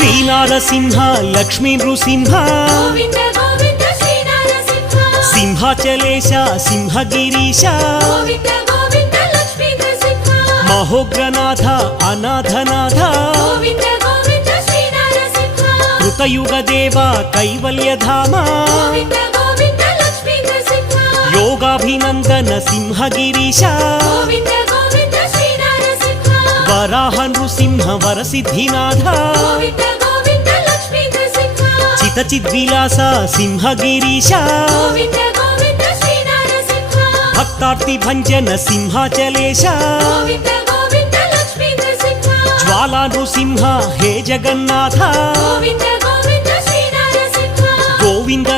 Sri Narasimha Lakshmi Nrusimha Govinda Govinda Shri Narasimha సింహాచలేశ సింహగిరీశ Govinda Govinda Lakshmi Narasimha మహోగ్రనాథ అనాథనాథ Govinda Govinda Shri Narasimha కృతయుగదేవ కైవల్యధామ Govinda Govinda Lakshmi Narasimha యోగాభినందన సింహగిరీశ Govinda Govinda Shri Narasimha వరాహ Nrusimha వరసిద్ధినాథ Govinda Govinda Lakshmi Narasimha చితచిద్విలాస సింహగిరీశ Govinda Govinda Shri Narasimha భక్తార్తి భంజన సింహాచలేశ Govinda Govinda Lakshmi Narasimha జ్వాలా Nrusimha హే Jagannath Govinda Govinda Shri Narasimha Govinda